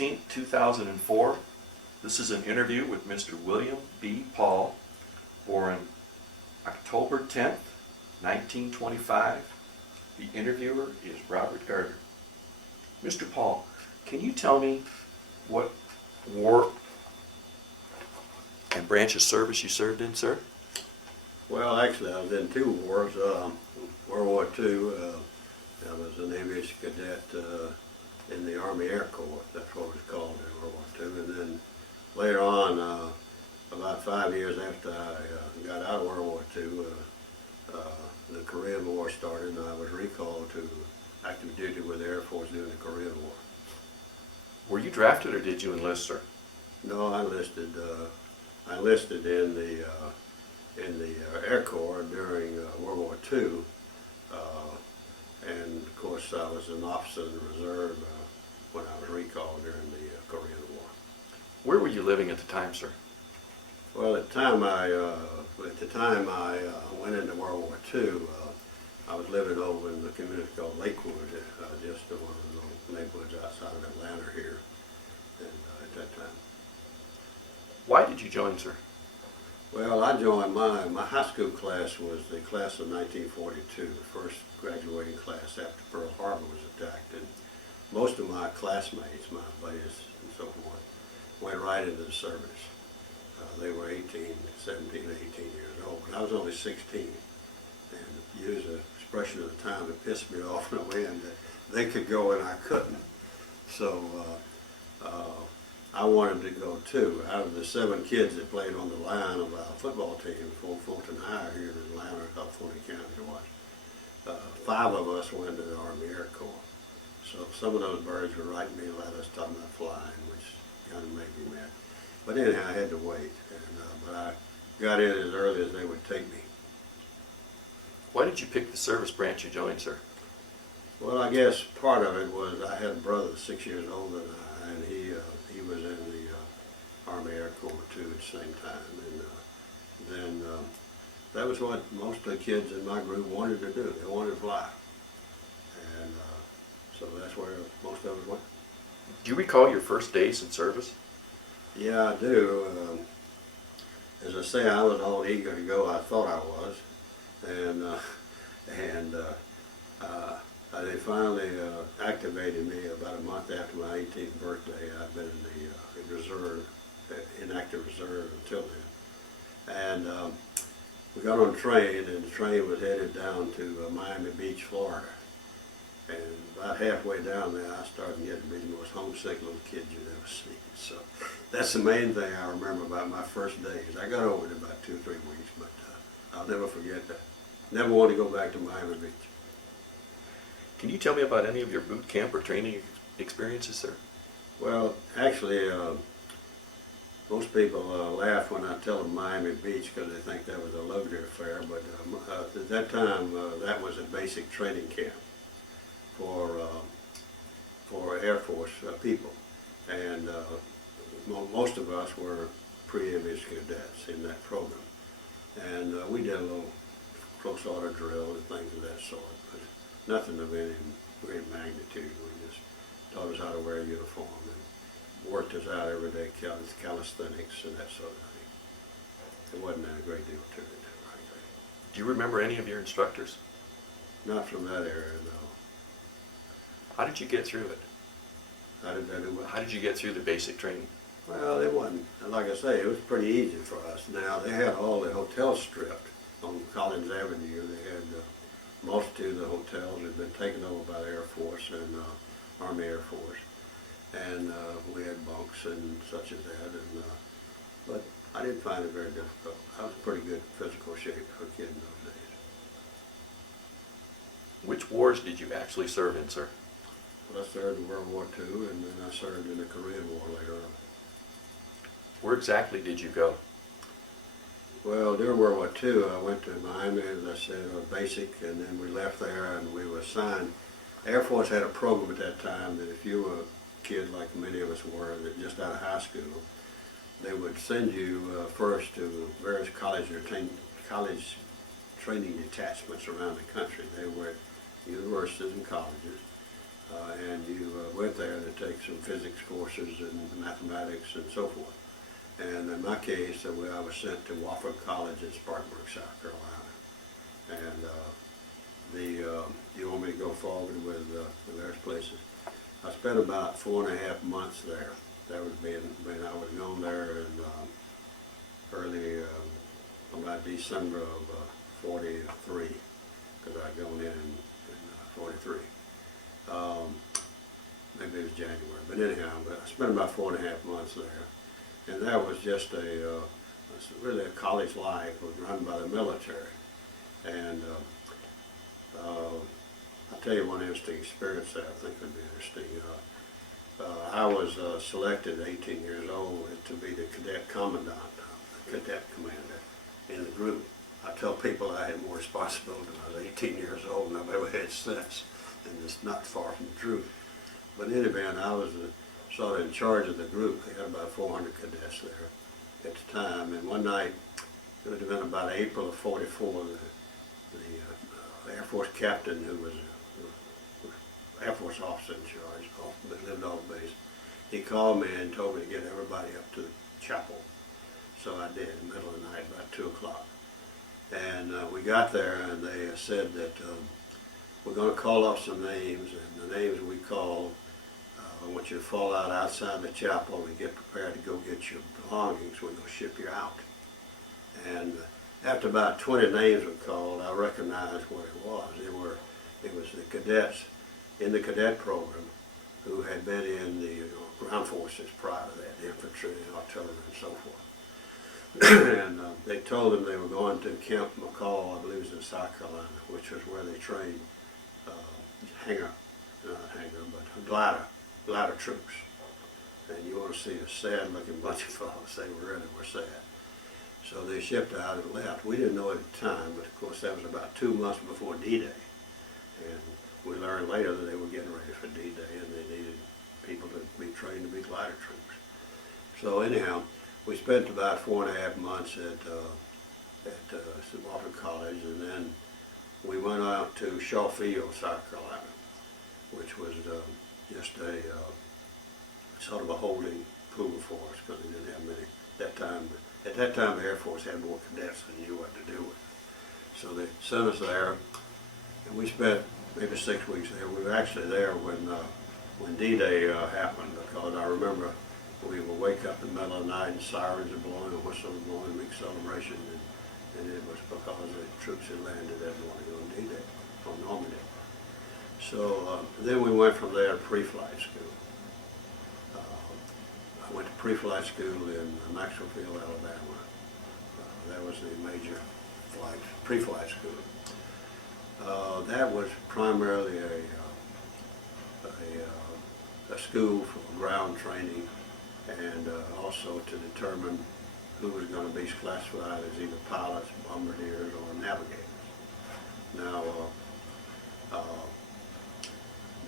16th, 2004. This is an interview with Mr. William B. Paul, born October 10th, 1925. The interviewer is Robert Gardner. Mr. Paul, can you tell me what war and branch of service you served in, sir? Well, actually, I was in two wars. World War II, I was an aviation cadet in the Army Air Corps. That's what it was called in World War II. And then later on, about 5 years after I got out of World War II, the Korean War started, and I was recalled to active duty with the Air Force during the Korean War. Were you drafted or did you enlist, sir? No, I enlisted. I enlisted in the Air Corps during World War II, and of course I was an officer in the reserve when I was recalled during the Korean War. Where were you living at the time, sir? Well, at the time I went into World War II, I was living over in the community called Lakewood, just in one of the neighborhoods outside of Atlanta here, and at that time. Why did you join, sir? Well, I joined my high school class was the class of 1942, the first graduating class after Pearl Harbor was attacked, and most of my classmates, my buddies and so forth, went right into the service. They were 17, 18 years old, and I was only 16. And to use an expression of the time, it pissed me off in a way that they could go and I couldn't. So I wanted to go too. Out of the 7 kids that played on the line of our football team for Fulton High here in Atlanta, California County it was, 5 of us went to the Army Air Corps. So some of those birds were writing me letters talking about flying, which kind of made me mad. But anyhow, I had to wait, and, but I got in as early as they would take me. Why did you pick the service branch you joined, sir? Well, I guess part of it was I had a brother 6 years older than I, and he was in the Army Air Corps too at the same time. And then that was what most of the kids in my group wanted to do. They wanted to fly. And so that's where most of us went. Do you recall your first days in service? Yeah, I do. As I say, I was all eager to go. I thought I was. And they finally activated me about a month after my 18th birthday. I'd been in the reserve, inactive reserve until then. And we got on a train, and the train was headed down to Miami Beach, Florida. And about halfway down there, I started getting to be the most homesick little kid you'd ever see. So that's the main thing I remember about my first days. I got over it in about 2 or 3 weeks, but I'll never forget that. Never want to go back to Miami Beach. Can you tell me about any of your boot camp or training experiences, sir? Well, actually, most people laugh when I tell them Miami Beach because they think that was a luxury affair, but at that time, that was a basic training camp for Air Force people. And most of us were pre-aviation cadets in that program. And we did a little close order drill and things of that sort, but nothing of any great magnitude. We just taught us how to wear a uniform and worked us out every day, calisthenics and that sort of thing. There wasn't a great deal to it, frankly. Do you remember any of your instructors? Not from that area, no. How did you get through it? How did I do what? How did you get through the basic training? Well, it wasn't, like I say, it was pretty easy for us. Now, they had all the hotels stripped on Collins Avenue. They had a multitude of the hotels had been taken over by the Air Force and Army Air Force. And we had bunks and such as that. And, but I didn't find it very difficult. I was in pretty good physical shape for a kid in those days. Which wars did you actually serve in, sir? Well, I served in World War II, and then I served in the Korean War later on. Where exactly did you go? Well, during World War II, I went to Miami, as I said, basic, and then we left there and we were assigned. Air Force had a program at that time that if you were a kid like many of us were, that just out of high school, they would send you first to various college training detachments around the country. They were at universities and colleges. and you went there to take some physics courses and mathematics and so forth. And in my case, I was sent to Wofford College in Spartanburg, South Carolina. And you want me to go forward with the various places? I spent about 4.5 months there. That was when I was gone there in early, about December of 43, because I'd gone in 43. Maybe it was January, but anyhow, I spent about 4.5 months there. And that was just really a college life. It was run by the military. And I'll tell you one interesting experience that I think would be interesting. I was selected at 18 years old to be the cadet commandant, cadet commander in the group. I tell people I had more responsibility when I was 18 years old than I've ever had since, and it's not far from the truth. But in any event, I was sort of in charge of the group. We had about 400 cadets there at the time, and one night, it would have been about April of 44, the Air Force captain, who was an Air Force officer in charge, but lived off base, he called me and told me to get everybody up to the chapel. So I did, in the middle of the night, about 2 o'clock. And we got there, and they said that we're going to call off some names, and the names we called, I want you to fall out outside the chapel and get prepared to go get your belongings. We're going to ship you out. And after about 20 names were called, I recognized what it was. It was the cadets in the cadet program who had been in the ground forces prior to that, the infantry and artillery and so forth. And they told them they were going to Camp McCall, I believe it was in South Carolina, which was where they trained glider troops. And you want to see a sad-looking bunch of fellows. They really were sad. So they shipped out and left. We didn't know at the time, but of course that was about 2 months before D-Day. And we learned later that they were getting ready for D-Day, and they needed people to be trained to be glider troops. So anyhow, we spent about 4.5 months at Wofford College, and then we went out to Shaw Field, South Carolina, which was just a sort of a holding pool for us, because they didn't have many at that time. At that time, the Air Force had more cadets than knew what to do with. So they sent us there, and we spent maybe 6 weeks there. We were actually there when D-Day happened, because I remember we would wake up in the middle of the night and sirens were blowing, a whistle was blowing, a big celebration, and it was because the troops had landed that morning on D-Day, on Normandy. So then we went from there to pre-flight school. I went to pre-flight school in Maxwellfield, Alabama. That was the major pre-flight school. That was primarily a school for ground training, and also to determine who was going to be classified as either pilots, bombardiers, or navigators. Now,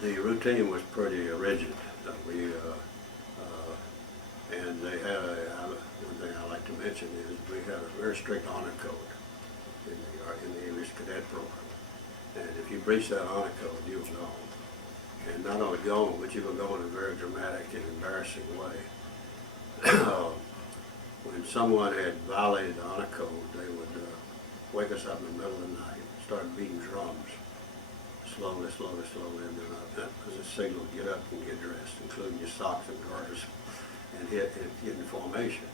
the routine was pretty rigid. And they had one thing I like to mention is we had a very strict honor code in the English cadet program. And if you breached that honor code, you were gone. And not only gone, but you were gone in a very dramatic and embarrassing way. When someone had violated the honor code, they would wake us up in the middle of the night, start beating drums, slowly, and then that was a signal to get up and get dressed, including your socks and garters, and get in formation.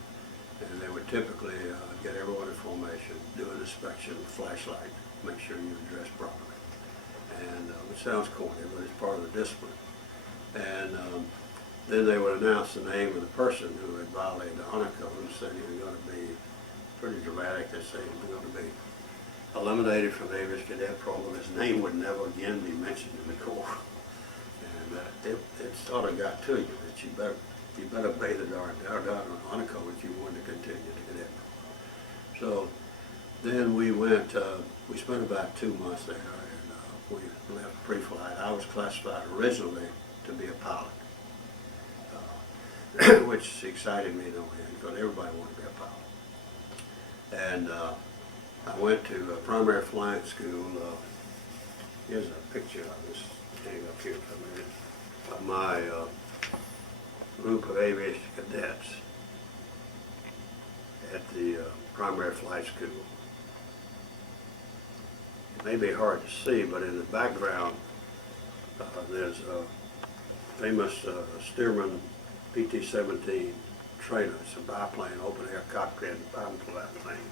And they would typically get everyone in formation, do an inspection, flashlight, make sure you're dressed properly. And it sounds corny, but it's part of the discipline. And then they would announce the name of the person who had violated the honor code and said he was going to be pretty dramatic. They say he was going to be eliminated from the English cadet program. His name would never again be mentioned in the Corps. And it sort of got to you that you better obey the darn honor code if you wanted to continue the cadet program. So then we went, we spent about 2 months there, and we left pre-flight. I was classified originally to be a pilot, which excited me no end, because everybody wanted to be a pilot. And I went to primary flying school. Here's a picture of this hang up here for a minute, of my group of aviation cadets at the primary flight school. It may be hard to see, but in the background there's a famous Stearman PT-17 trainer. It's a biplane, open-air cockpit, biplane thing.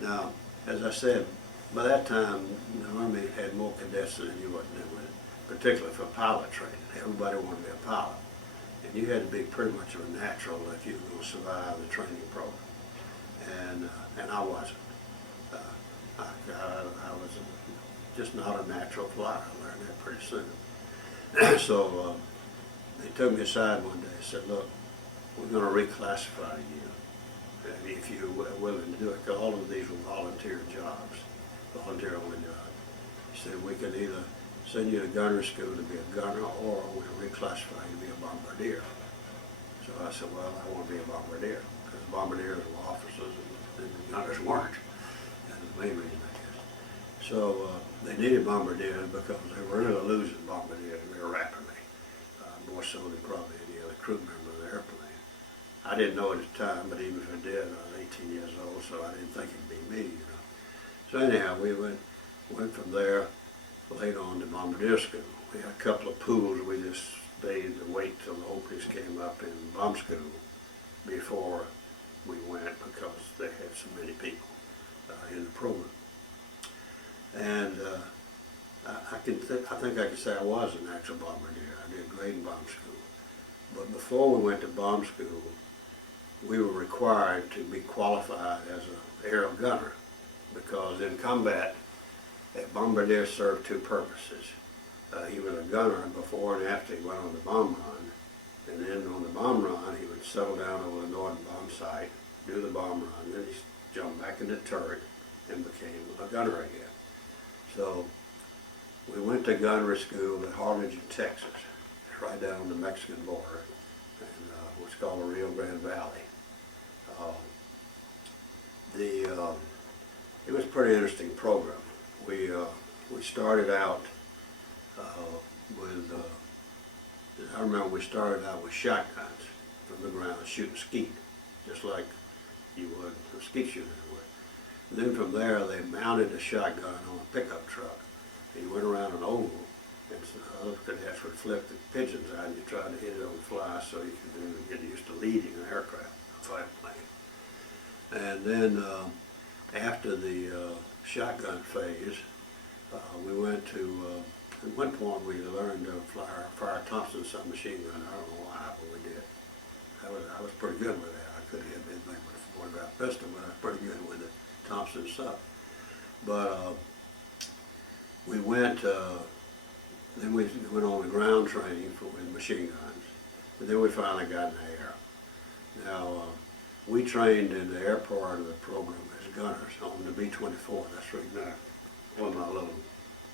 Now, as I said, by that time, the Army had more cadets than you would do with it, particularly for pilot training. Everybody wanted to be a pilot. And you had to be pretty much of a natural if you were going to survive the training program. And I wasn't. I was just not a natural flyer. I learned that pretty soon. So they took me aside one day and said, look, we're going to reclassify you if you're willing to do it, because all of these were volunteer jobs, volunteer-only jobs. He said, we could either send you to gunnery school to be a gunner, or we'll reclassify you to be a bombardier. So I said, well, I want to be a bombardier, because bombardiers were officers and the gunners weren't. That's the main reason, I guess. So they needed bombardiers because they were really losing bombardiers very rapidly, more so than probably any other crew member of the airplane. I didn't know it at the time, but even if I did, I was 18 years old, so I didn't think it'd be me, you know. So anyhow, we went from there later on to bombardier school. We had a couple of pools. We just stayed to wait till the openings came up in bomb school before we went, because they had so many people in the program. And I think I can say I was an actual bombardier. I did great in bomb school. But before we went to bomb school, we were required to be qualified as an aerial gunner, because in combat, a bombardier served two purposes. He was a gunner before and after he went on the bomb run, and then on the bomb run he would settle down over the Norden bomb site, do the bomb run, then he jumped back in the turret and became a gunner again. So we went to gunnery school at Harlingen, Texas. It's right down on the Mexican border, and what's called the Rio Grande Valley. It was a pretty interesting program. We started out with, I remember we started out with shotguns from the ground, shooting skeet, just like you would a skeet shooter would. And then from there, they mounted a shotgun on a pickup truck, and you went around an oval, and so the other cadets would flip the pigeons out, and you tried to hit it on the fly so you could get used to leading an aircraft, a fighter plane. And then after the shotgun phase, we went to, at one point we learned to fire a Thompson submachine gun. I don't know why, but we did. I was pretty good with that. I couldn't hit anything with a 45 pistol, but I was pretty good with the Thompson sub. But we went, then we went on the ground training with machine guns, and then we finally got in the air. Now, we trained in the air part of the program as gunners on the B-24. That's the reason I won my little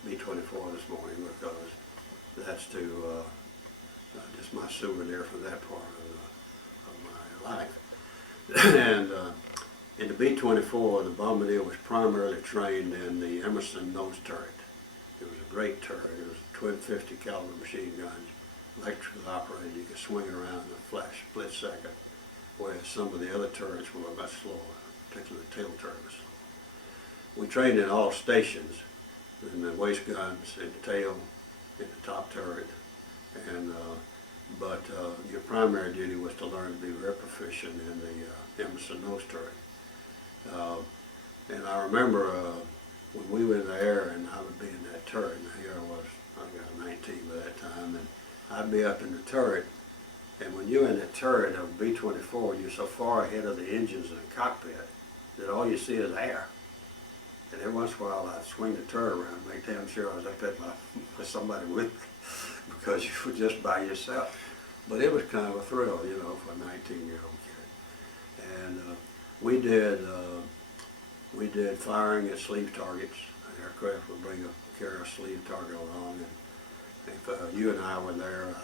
B-24 this morning, because that's to just my souvenir from that part of my life. And in the B-24, the bombardier was primarily trained in the Emerson nose turret. It was a great turret. It was a twin 50 caliber machine gun, electrically operated. You could swing it around in a flash, split second, whereas some of the other turrets were much slower, particularly the tail turrets. We trained in all stations, in the waist guns, in the tail, in the top turret, and but your primary duty was to learn to be very proficient in the Emerson nose turret. And I remember when we were in the air and I would be in that turret, and here I was, I got 19 by that time, and I'd be up in the turret, and when you're in the turret of B-24, you're so far ahead of the engines in the cockpit that all you see is air. And every once in a while I'd swing the turret around and make damn sure I was up there with somebody with me, because you were just by yourself. But it was kind of a thrill, you know, for a 19-year-old kid. And we did firing at sleeve targets. An aircraft would carry a sleeve target along, and if you and I were there,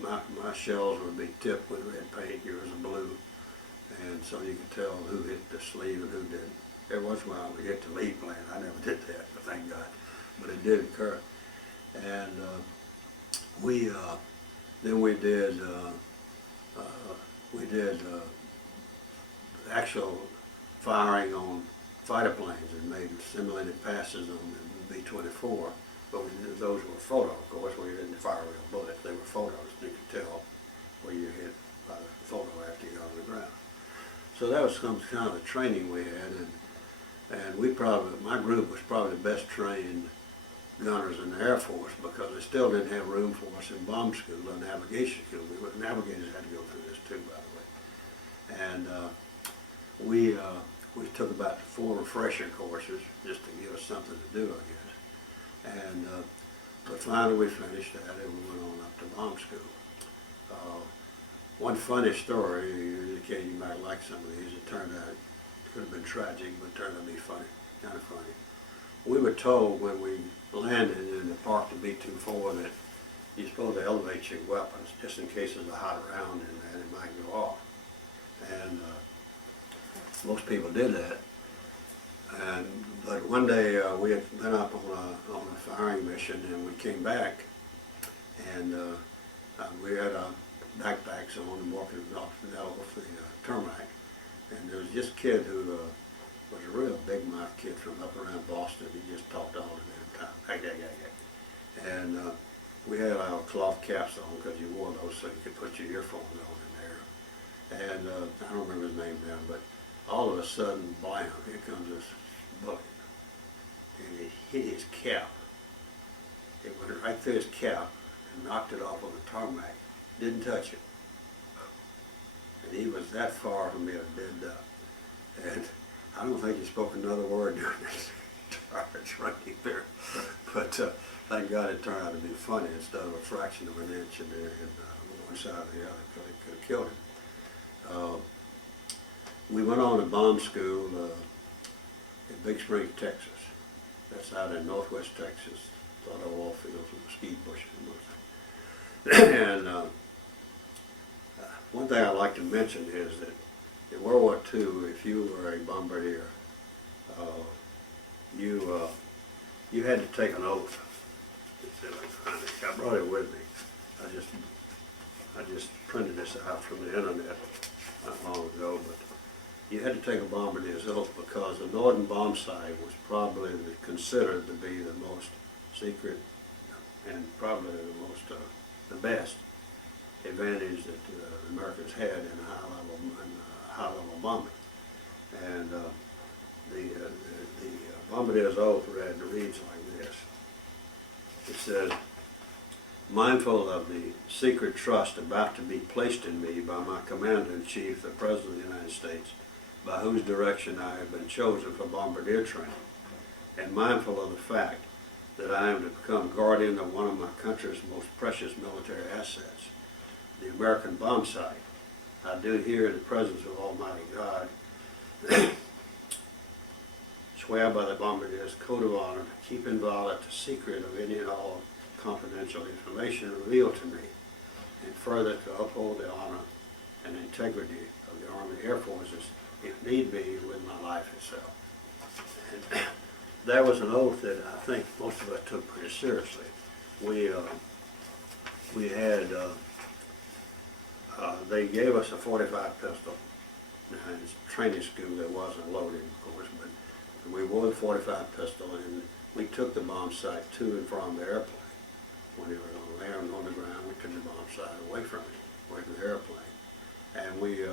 my shells would be tipped with red paint, yours are blue, and so you could tell who hit the sleeve and who didn't. Every once in a while we hit the lead plane. I never did that, but thank God. But it did occur. And we then we did actual firing on fighter planes and made simulated passes on the B-24. But those were photo, of course. We didn't fire real bullets. They were photos. You could tell where you hit by the photo after you got on the ground. So that was some kind of training we had, and we probably, my group was probably the best trained gunners in the Air Force, because they still didn't have room for us in bomb school or navigation school. Navigators had to go through this too, by the way. And we took about 4 refresher courses just to give us something to do, I guess. And but finally we finished that, and we went on up to bomb school. One funny story, you indicated you might like some of these. It turned out, it could have been tragic, but it turned out to be funny, kind of funny. We were told when we landed in the park to B-24 that you're supposed to elevate your weapons just in case there's a hot round in there, it might go off. And most people did that. But one day we had been up on a firing mission, and we came back, and we had backpacks on and walking off the tarmac, and there was this kid who was a real big mouth kid from up around Boston. He just talked all the damn time. And we had our cloth caps on because you wore those so you could put your earphones on in there. And I don't remember his name now, but all of a sudden, blam, here comes this bullet. And it hit his cap. It went right through his cap and knocked it off of the tarmac. Didn't touch it. And he was that far from being dead up. And I don't think he spoke another word during this entire training there. But thank God it turned out to be funny instead of a fraction of an inch in there in one side or the other, because it could have killed him. We went on to bomb school in Big Spring, Texas. That's out in northwest Texas, a lot of oil fields and mesquite bushes and those things. And one thing I'd like to mention is that in World War II, if you were a bombardier, you had to take an oath. I brought it with me. I just printed this out from the internet not long ago, but you had to take a bombardier's oath because the Norden bombsight was probably considered to be the most secret and probably the best advantage that the Americans had in high-level bombing. And the bombardier's oath reads like this. It says, "Mindful of the secret trust about to be placed in me by my Commander-in-Chief, the President of the United States, by whose direction I have been chosen for bombardier training, and mindful of the fact that I am to become guardian of one of my country's most precious military assets, the American bombsight, I do here in the presence of Almighty God swear by the bombardier's code of honor to keep inviolate the secret of any and all confidential information revealed to me, and further to uphold the honor and integrity of the Army Air Forces, if need be, with my life itself." And that was an oath that I think most of us took pretty seriously. We had, they gave us a .45 pistol. Now, in training school it wasn't loaded, of course, but we wore the .45 pistol, and we took the bomb sight to and from the airplane. When it was on the air and on the ground, we took the bomb sight away from it, away from the airplane. And we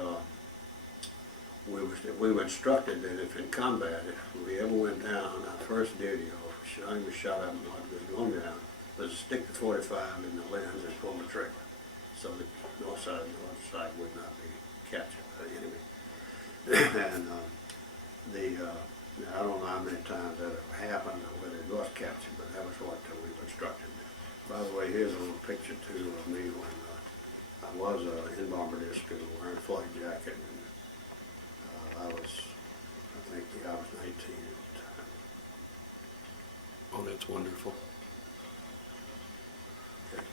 were instructed that if in combat, if we ever went down, our first duty, or shot up and was going down, was to stick the .45 in the lens and pull the trigger, so that the north side would not be captured by the enemy. And I don't know how many times that ever happened or whether it was captured, but that was what we were instructed. By the way, here's a little picture too of me when I was in bombardier school wearing a flight jacket, and I think I was 19 at the time. Oh, that's wonderful. Okay.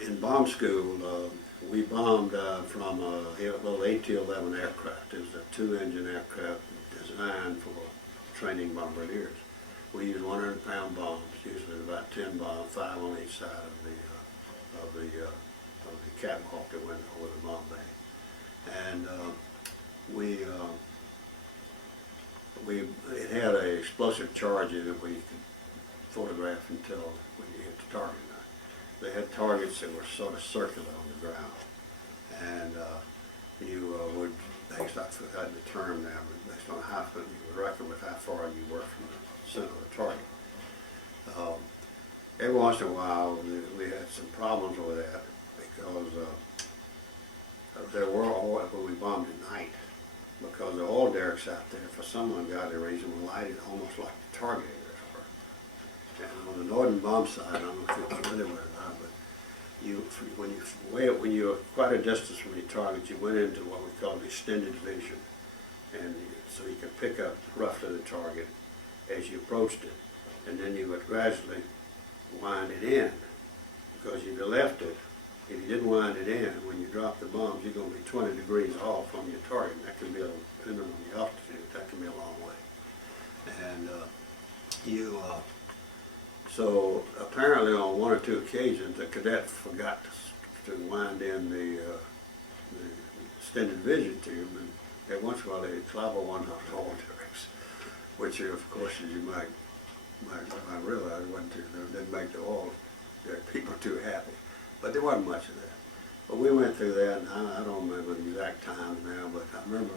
In bomb school, we bombed from a little AT-11 aircraft. It was a 2-engine aircraft designed for training bombardiers. We use 100-pound bombs, usually about 10 bombs, 5 on each side of the catwalk that went over the bomb bay. And it had an explosive charge in it where you could photograph and tell when you hit the target. They had targets that were sort of circular on the ground, and you would, based on, I forgot the term now, but based on how you would reckon with how far you were from the center of the target. Every once in a while, we had some problems with that because there were oil when we bombed at night, because the oil derricks out there, for some ungodly reason, were lighted almost like the target areas were. And on the Norden bomb site, I don't know if you're familiar with it or not, but when you were quite a distance from your target, you went into what we call extended vision, and so you could pick up roughly the target as you approached it, and then you would gradually wind it in, because if you left it, if you didn't wind it in, when you drop the bombs, you're going to be 20 degrees off from your target. And that can be, depending on the altitude, that can be a long way. And so apparently on one or two occasions, the cadet forgot to wind in the extended vision tube, and every once in a while they clobber one of the oil derricks, which of course, as you might realize, didn't make the oil derrick people too happy. But there wasn't much of that. But we went through that, and I don't remember the exact times now, but I remember,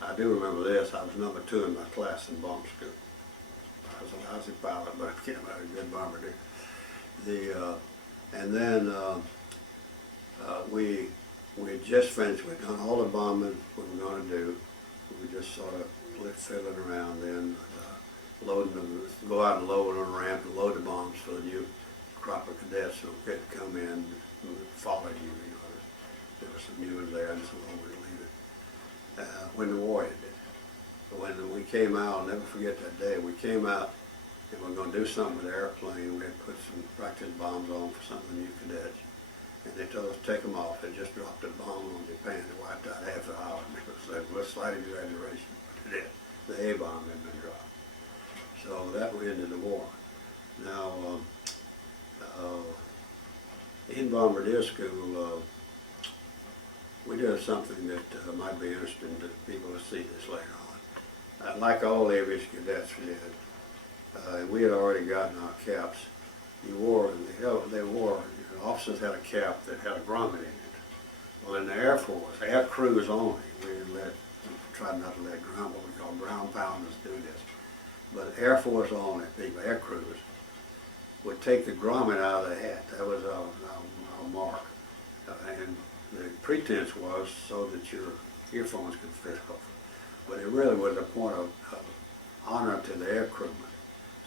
I do remember this. I was number 2 in my class in bomb school. I was a lousy pilot, but I came out a good bombardier. And then we had just finished. We'd done all the bombing we were going to do. We just sort of fiddling around then, loading them, go out and load on the ramp and load the bombs for the new crop of cadets who could come in and follow you. There were some new ones there, and some of them would leave it. When the war ended, when we came out, I'll never forget that day. We came out and we were going to do something with the airplane. We had put some practice bombs on for some of the new cadets, and they told us to take them off. They just dropped a bomb on Japan and wiped out half the island. It was a slight exaggeration, but it did. The A bomb had been dropped. So that ended the war. Now, in bombardier school, we did something that might be interesting to people who see this later on. Like all aviation cadets did, and we had already gotten our caps. Officers had a cap that had a grommet in it. Well, in the Air Force, air crews only, we tried not to let what we call ground pounders do this. But Air Force only, people, air crews, would take the grommet out of the hat. That was our mark. And the pretense was so that your earphones could fit off. But it really was a point of honor to the air crewmen.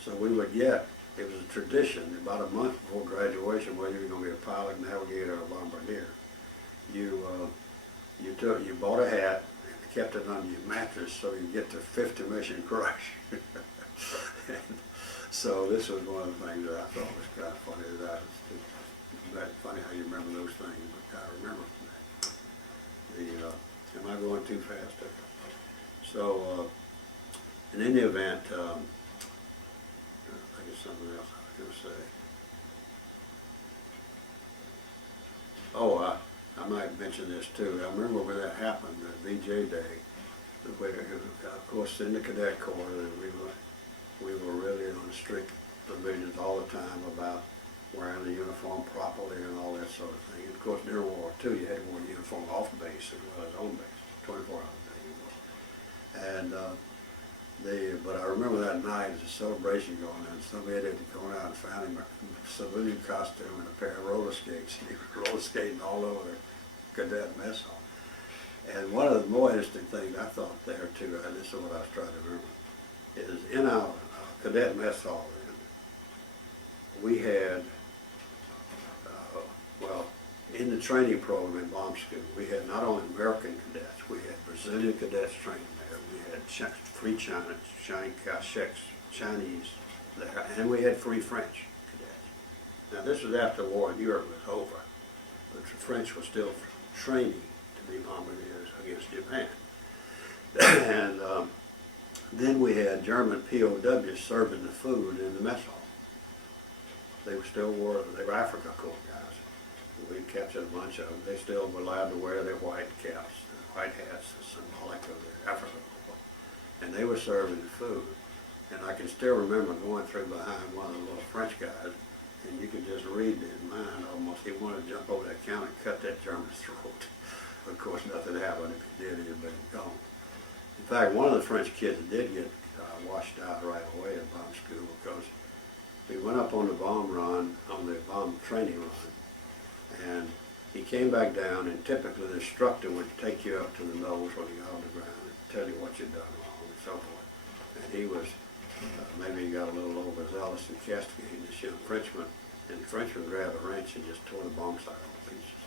So we would get, it was a tradition, about a month before graduation, whether you were going to be a pilot, navigator, or bombardier, you bought a hat and kept it under your mattress so you get the 50 mission crush. So this was one of the things that I thought was kind of funny. It's funny how you remember those things, but I remember that. Am I going too fast? So, in any event, I think it's something else I was going to say. Oh, I might mention this too. I remember when that happened, the VJ Day, where, of course, in the cadet corps, we were really on strict provisions all the time about wearing the uniform properly and all that sort of thing. And of course, during World War II, you had to wear a uniform off base as well as on base, 24 hours a day you wore. And but I remember that night, there's a celebration going on. Somebody had gone out and found him a civilian costume and a pair of roller skates. And he was roller skating all over the cadet mess hall. And one of the more interesting things I thought there too, and this is what I was trying to remember, is in our cadet mess hall then, we had, in the training program in bomb school, we had not only American cadets, we had Brazilian cadets training there, we had free Chinese there, and we had free French cadets. Now this was after the war in Europe was over, but the French were still training to be bombardiers against Japan. And Then we had German POWs serving the food in the mess hall. They were Africa Corps guys. We captured a bunch of them. They still were allowed to wear their white caps, white hats, symbolic of the Africa Corps. And they were serving the food. And I can still remember going through behind one of the little French guys, and you could just read his mind almost. He wanted to jump over that counter and cut that German's throat. Of course, nothing happened. If he did, he'd have been gone. In fact, one of the French kids did get washed out right away at bomb school because he went up on the bomb run, on the bomb training run, and he came back down, and typically the instructor would take you up to the nose when you got on the ground and tell you what you'd done wrong and so forth. And he was, maybe he got a little overzealous and castigated this young Frenchman, and the Frenchman grabbed a wrench and just tore the bomb sight all to pieces.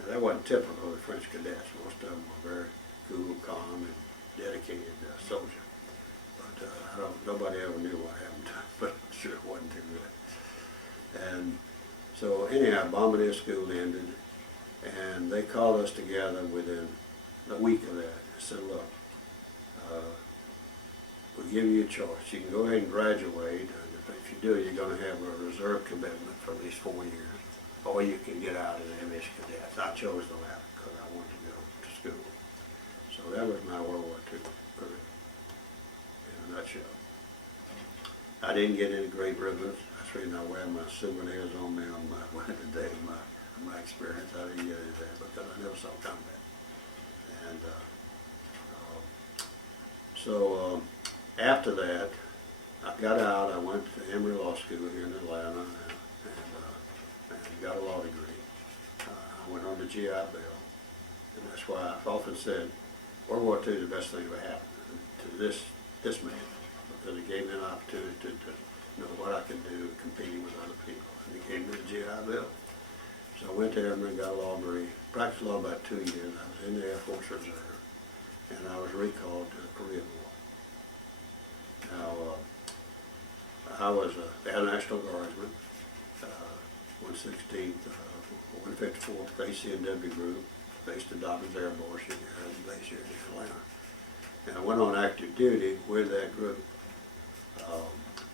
Now that wasn't typical of the French cadets. Most of them were very cool, calm, and dedicated soldiers. But nobody ever knew what happened to him, but I'm sure it wasn't too good. And so anyhow, bombardier school ended, and they called us together within a week of that and said, look, we'll give you a choice. You can go ahead and graduate, and if you do, you're going to have a reserve commitment for at least 4 years, or you can get out as an MS cadets. I chose the latter because I wanted to go to school. So that was my World War II career in a nutshell. I didn't get any great ribbons. That's the reason I wear my souvenirs on me on my today, my experience. I didn't get any of that because I never saw combat. And so after that, I got out. I went to Emory Law School here in Atlanta and got a law degree. I went on the GI Bill, and that's why I've often said World War II is the best thing that happened to this man, because it gave me an opportunity to know what I could do competing with other people, and it gave me the GI Bill. So I went to Emory and got a law degree, practiced law about 2 years. I was in the Air Force Reserve, and I was recalled to the Korean War. Now, I was the Air National Guardsman, 116th, 154th ACNW Group, based at Dobbins Air Base here in Atlanta. And I went on active duty with that group.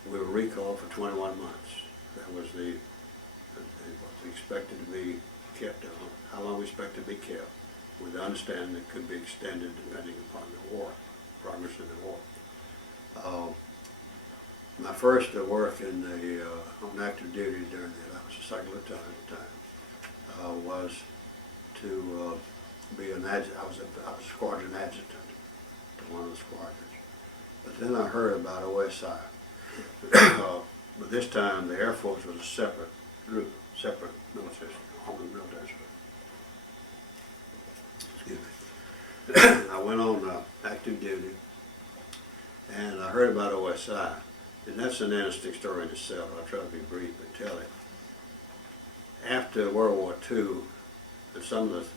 We were recalled for 21 months. That was what we expected to be kept on, how long we expected to be kept, with the understanding that it could be extended depending upon the war, progress in the war. My first work in the on active duty during that, I was a second lieutenant at the time, was to be an adjutant. I was a squadron adjutant to one of the squadrons. But then I heard about OSI. But this time the Air Force was a separate group, separate military, armed military service. Excuse me. I went on active duty, and I heard about OSI. And that's an interesting story in itself. I'll try to be brief and tell it. After World War II, and some of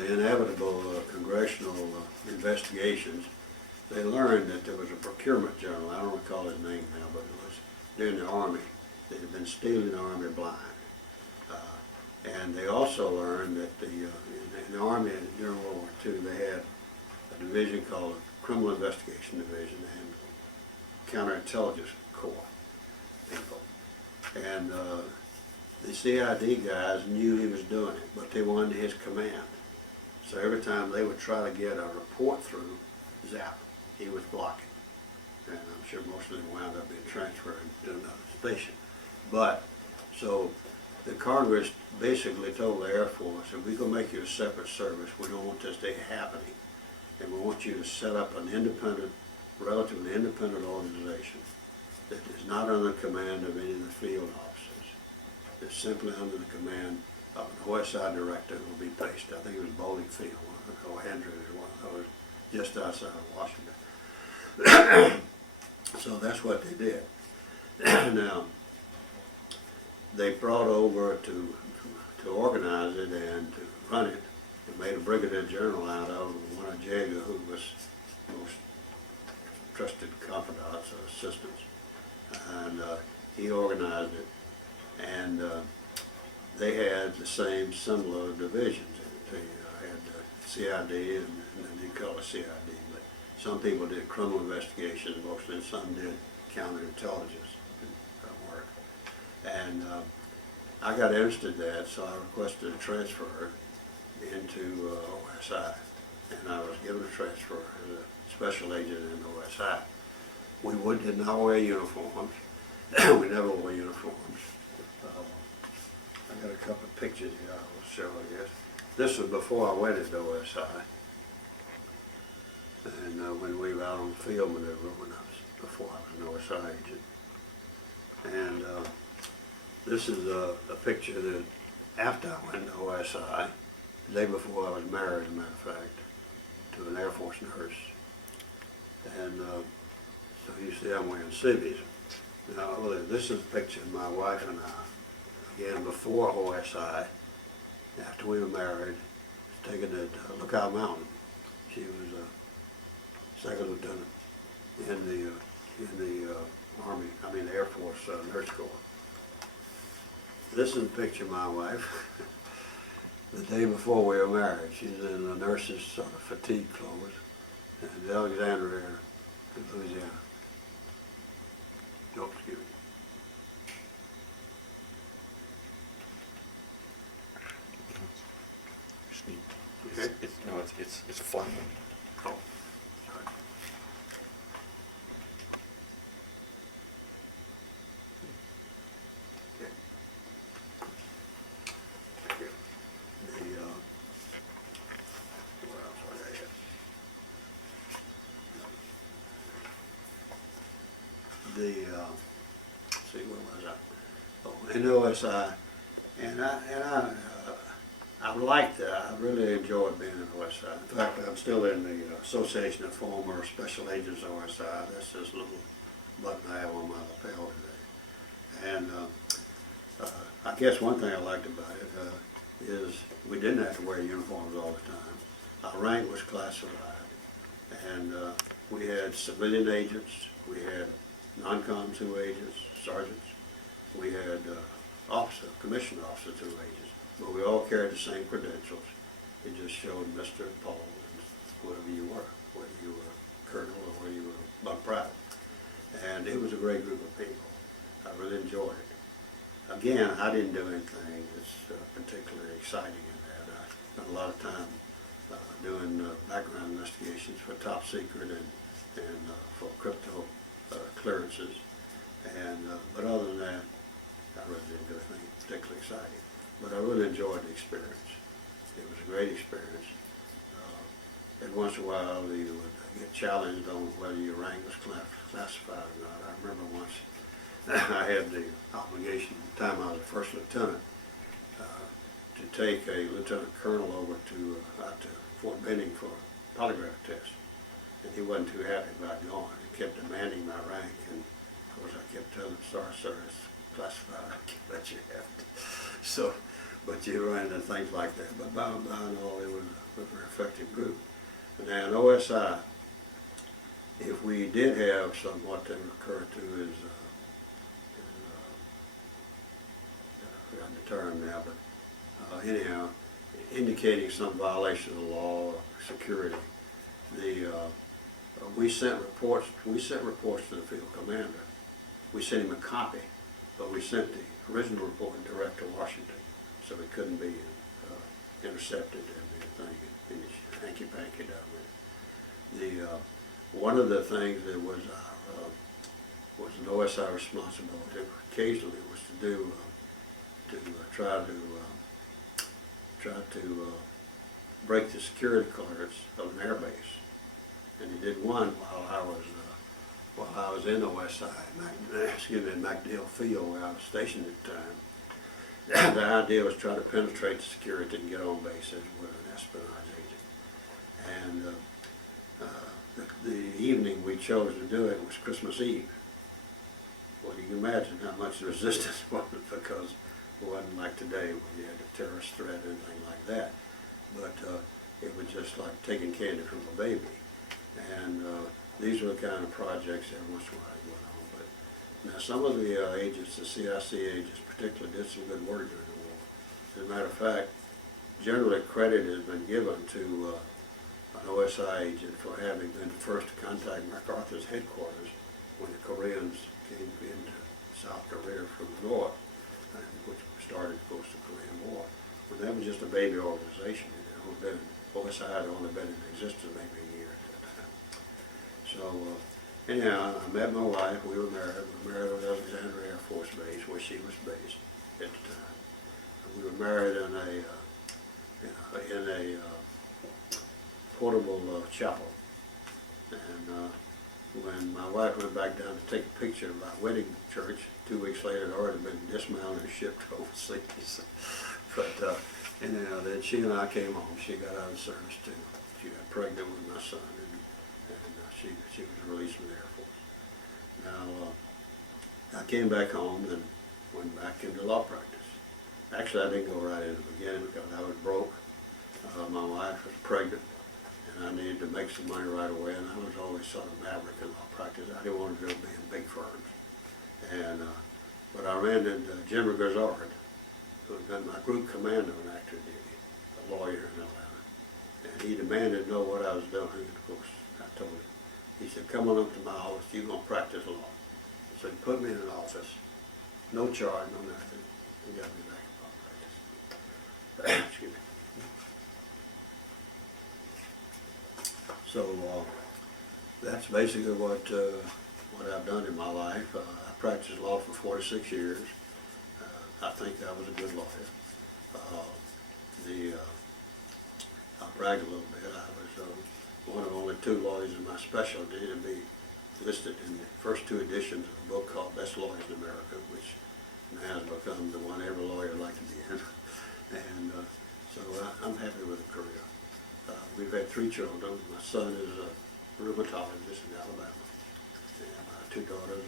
the inevitable congressional investigations, they learned that there was a procurement general, I don't recall his name now, but it was during the Army. They had been stealing the Army blind. And they also learned that in the Army during World War II, they had a division called Criminal Investigation Division and Counterintelligence Corps people. And the CID guys knew he was doing it, but they wanted his command. So every time they would try to get a report through, zap, he was blocking. And I'm sure most of them wound up being transferred to another station. But, so the Congress basically told the Air Force, if we're going to make you a separate service, we don't want this to happen. And we want you to set up an independent, relatively independent organization that is not under the command of any of the field officers. It's simply under the command of an OSI director who will be based, I think it was Bowling Field, or Andrews, one of those, just outside of Washington. So that's what they did. Now, they brought over to organize it and to run it, and made a brigadier general out of one of Jaeger, who was most trusted confidants or assistants. And He organized it, and they had the same similar divisions. They had CID, and they didn't call it CID, but some people did criminal investigations mostly, and some did counterintelligence work. And I got interested in that, so I requested a transfer into OSI, and I was given a transfer as a special agent in OSI. We did not wear uniforms. We never wore uniforms. I got a couple of pictures here I will show, I guess. This was before I went into OSI. And when we were out on the field maneuver, before I was an OSI agent. And this is a picture that after I went to OSI, the day before I was married, as a matter of fact, to an Air Force nurse. And so you see I'm wearing civvies. Now, this is a picture of my wife and I, again, before OSI, after we were married, taken at Lookout Mountain. She was a second lieutenant in the Army, the Air Force Nurse Corps. This is a picture of my wife the day before we were married. She's in the nurse's sort of fatigue clothes in Alexandria, Louisiana. No, excuse me. Okay. It's fun. Oh, sorry. Okay. Thank you. What else was I at? See, where was I? Oh, in OSI, and I liked that. I really enjoyed being in OSI. In fact, I'm still in the Association of Former Special Agents OSI. That's this little button I have on my lapel today. And I guess one thing I liked about it is we didn't have to wear uniforms all the time. Our rank was classified, and we had civilian agents, we had non-com 2 agents, sergeants, we had commissioned officer 2 agents. But we all carried the same credentials. It just showed Mr. Paul, whatever you were, whether you were a colonel or whether you were bunk private. And it was a great group of people. I really enjoyed it. Again, I didn't do anything that's particularly exciting in that. I spent a lot of time doing background investigations for top secret and for crypto clearances. And but other than that, I really didn't do anything particularly exciting. But I really enjoyed the experience. It was a great experience. And once in a while you would get challenged on whether your rank was classified or not. I remember once I had the obligation, at the time I was a first lieutenant, to take a lieutenant colonel over out to Fort Benning for a polygraph test. And he wasn't too happy about going. He kept demanding my rank, and of course I kept telling him, sorry sir, it's classified, I can't let you have it. So, but you ran into things like that. But by and all, it was a very effective group. And now in OSI, if we did have what they refer to as, I forgot the term now, but anyhow, indicating some violation of the law or security, we sent reports to the field commander. We sent him a copy, but we sent the original report direct to Washington, so it couldn't be intercepted and anything, hanky-panky done with it. One of the things that was an OSI responsibility occasionally was to try to break the security clearance of an air base, and he did one while I was in OSI, in MacDill Field, where I was stationed at the time. The idea was to try to penetrate the security and get on base as with an espionage agent. And the evening we chose to do it was Christmas Eve. Well, you can imagine how much the resistance was, because it wasn't like today where you had a terrorist threat or anything like that. But it was just like taking candy from a baby. And these were the kind of projects every once in a while went on. But Now, some of the agents, the CIC agents particularly, did some good work during the war. As a matter of fact, generally credit has been given to an OSI agent for having been the first to contact MacArthur's headquarters when the Koreans came into South Korea from the north, which started, of course, the Korean War. But that was just a baby organization. OSI had only been in existence maybe a year at that time. So anyhow, I met my wife. We were married. We were married at Alexandria Air Force Base, where she was based at the time. We were married in a portable chapel. And when my wife went back down to take a picture of our wedding church, 2 weeks later, it had already been dismounted and shipped overseas. But anyhow, then she and I came home. She got out of the service too. She got pregnant with my son, and she was released from the Air Force. Now, I came back home and went back into law practice. Actually, I didn't go right in the beginning because I was broke. My wife was pregnant, and I needed to make some money right away, and I was always sort of maverick in law practice. I didn't want to be in big firms. But I ran into General Grizzard, who had been my group commander on active duty, a lawyer in Atlanta. And he demanded to know what I was doing, and of course, I told him. He said, come on up to my office, you're going to practice law. So he put me in an office, no charge, no nothing. He got me back in law practice. Excuse me. So that's basically what I've done in my life. I practiced law for 46 years. I think I was a good lawyer. I'll brag a little bit. I was one of only 2 lawyers in my specialty to be listed in the first 2 editions of a book called Best Lawyers in America, which now has become the one every lawyer would like to be in. And so I'm happy with the career. We've had 3 children. My son is a rheumatologist in Alabama. And my 2 daughters,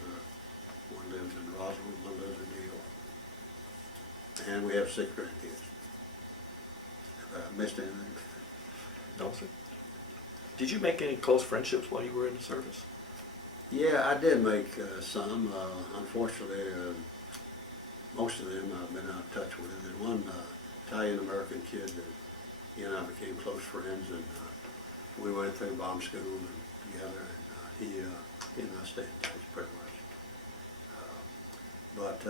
one lives in Roswell, one lives in New York. And we have 6 grandkids. Have I missed anything? No, sir. Did you make any close friendships while you were in the service? Yeah, I did make some. Unfortunately, most of them I've been out of touch with. And one Italian-American kid that he and I became close friends, and we went through bomb school together, and he and I stayed in touch pretty much. But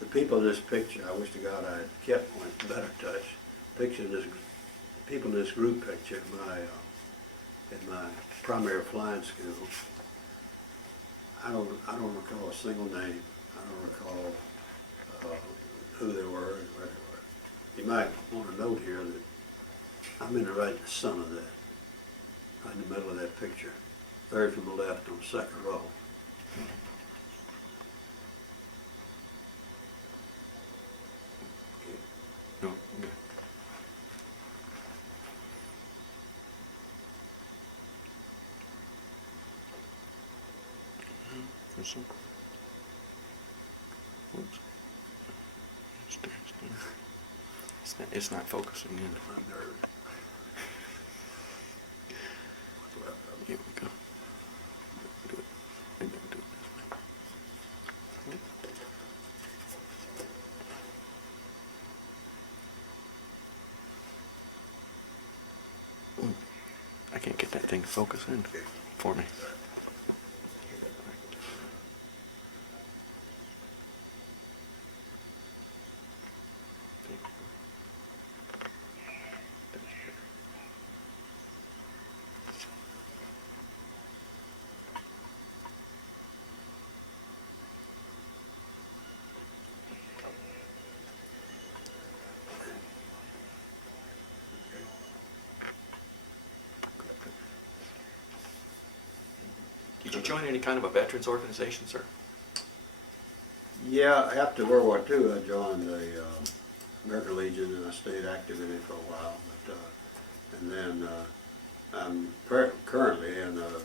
the people in this picture, I wish to God I had kept in better touch. People in this group picture in my primary flying school. I don't recall a single name. I don't recall who they were and where they were. You might want to note here that I'm in the right sun of that, right in the middle of that picture, third from the left on the second row. No. Okay. Oops. It's not focusing in. My nerve. Here we go. Do it. Maybe I'll do it this way. I can't get that thing to focus in for me. Did you join any kind of a veterans organization, sir? Yeah, after World War II, I joined the American Legion, and I stayed active in it for a while. But and then I'm currently in a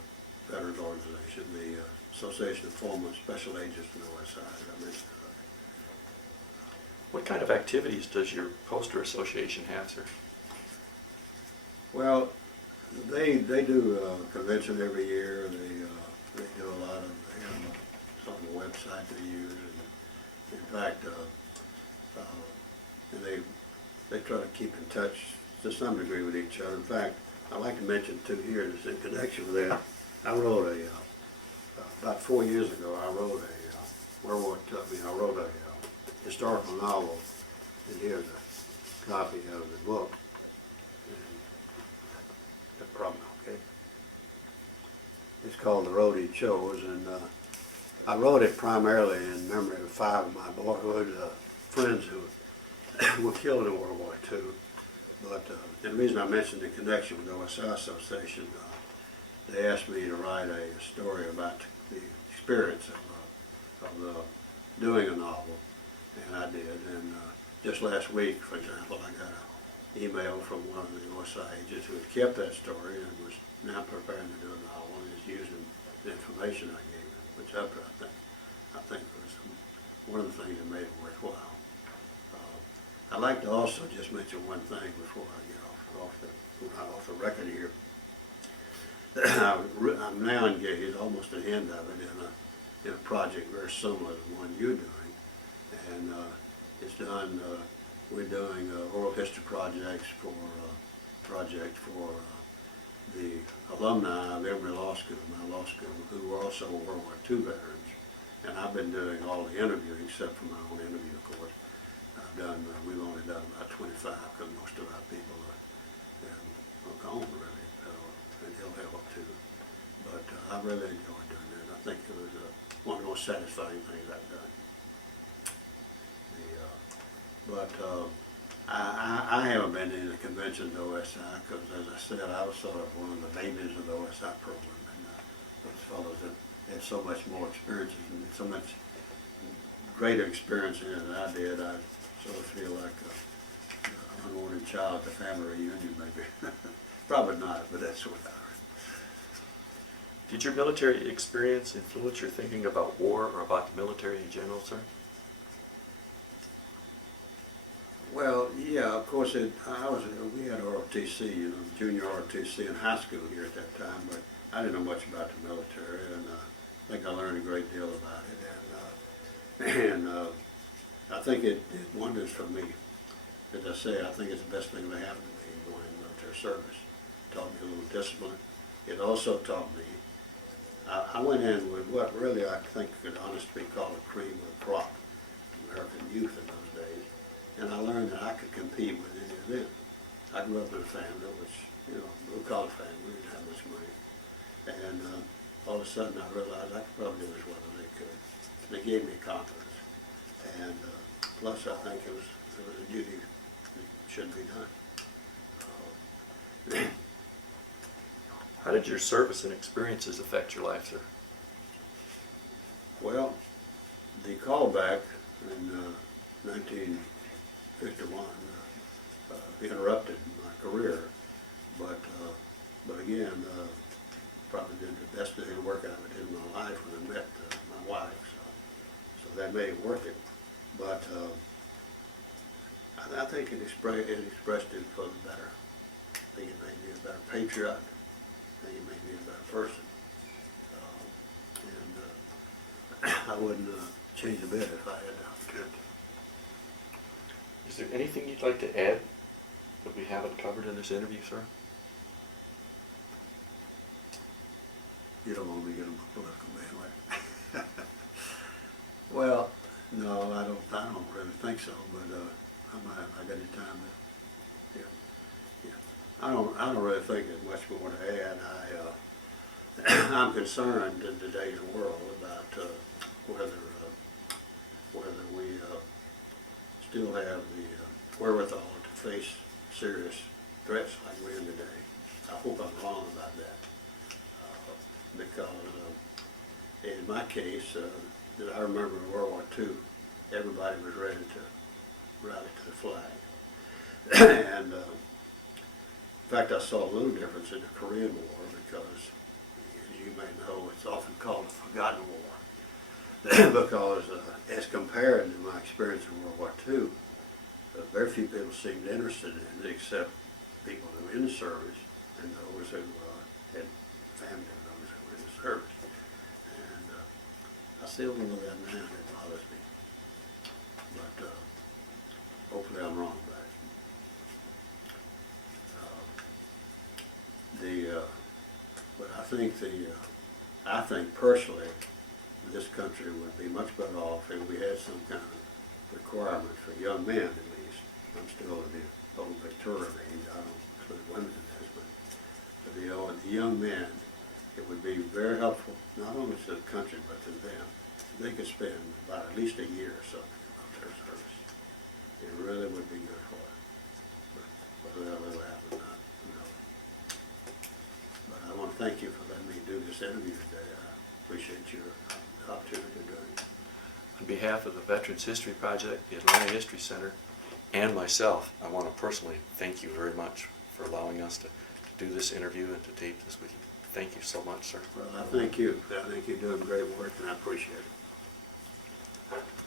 veterans organization, the Association of Former Special Agents in OSI, as I mentioned earlier. What kind of activities does your poster association have, sir? Well, they do a convention every year. They do a lot of, they have some website they use. And in fact, and they try to keep in touch to some degree with each other. In fact, I'd like to mention too here, is in connection with that, I wrote about 4 years ago, I wrote I wrote a historical novel, and here's a copy of the book. No problem, okay? It's called The Road He Chose, and I wrote it primarily in memory of 5 of my boyhood friends who were killed in World War II. But the reason I mentioned the connection with the OSI Association, they asked me to write a story about the experience of doing a novel, and I did. And just last week, for example, I got an email from one of the OSI agents who had kept that story and was now preparing to do a novel and is using the information I gave him, which I think was one of the things that made it worthwhile. I'd like to also just mention one thing before I get off the record here. I'm now engaged, almost at the end of it, in a project very similar to the one you're doing, and it's done. We're doing oral history projects for the alumni of Emory Law School, my law school, who were also World War II veterans, and I've been doing all the interviewing except for my own interview, of course. We've only done about 25 because most of our people are gone really, and ill health too. But I really enjoyed doing it. I think it was one of the most satisfying things I've done. I haven't been in the convention of OSI because, as I said, I was sort of one of the babies of the OSI program, and those fellows that had so much more experience and so much greater experience in it than I did. I sort of feel like an unwanted child at the family reunion, maybe. Probably not, but that's what I heard. Did your military experience influence your thinking about war or about the military in general, sir? Well, yeah, of course, we had ROTC, junior ROTC in high school here at that time, but I didn't know much about the military, and I think I learned a great deal about it, and I think it did wonders for me. As I say, I think it's the best thing that happened to me going in military service. It taught me a little discipline. It also taught me, I went in with what really I think could honestly be called a cream of the crop, American youth in those days. And I learned that I could compete with any of them. I grew up in a family that was, blue collar family. We didn't have much money. And all of a sudden I realized I could probably do as well as they could. They gave me confidence. And plus I think it was a duty that should be done. How did your service and experiences affect your life, sir? Well, the callback in 1951 interrupted my career, but again, probably did the best thing to work out of it in my life when I met my wife, so that made it worth it. But I think it expressed it for the better. I think it made me a better patriot. I think it made me a better person. And I wouldn't change a bit if I had the opportunity. Is there anything you'd like to add that we haven't covered in this interview, sir? You don't want me to get on my political bandwagon. Well, no, I don't really think so. But I got any time to. Yeah. I don't really think there's much more to add. I'm concerned in today's world about whether we still have the wherewithal to face serious threats like we're in today. I hope I'm wrong about that, because in my case, that I remember in World War II, everybody was ready to rally to the flag. And in fact, I saw a little difference in the Korean War because, as you may know, it's often called the forgotten war. Because as compared to my experience in World War II, very few people seemed interested in it except people who were in the service and those who had family of those who were in the service. And I see a little of that now, and it bothers me. But hopefully I'm wrong about it. But I think personally, this country would be much better off if we had some kind of requirement for young men at least. I'm still in the old Victorian age, I don't include women in this, but for the young men, it would be very helpful, not only to the country, but to them. They could spend about at least a year or so in military service. It really would be good for them. But whether that will happen or not, who knows. But I want to thank you for letting me do this interview today. I appreciate your opportunity to do it. On behalf of the Veterans History Project, the Atlanta History Center, and myself, I want to personally thank you very much for allowing us to do this interview and to tape this with you. Thank you so much, sir. Well, I thank you. I think you're doing great work, and I appreciate it.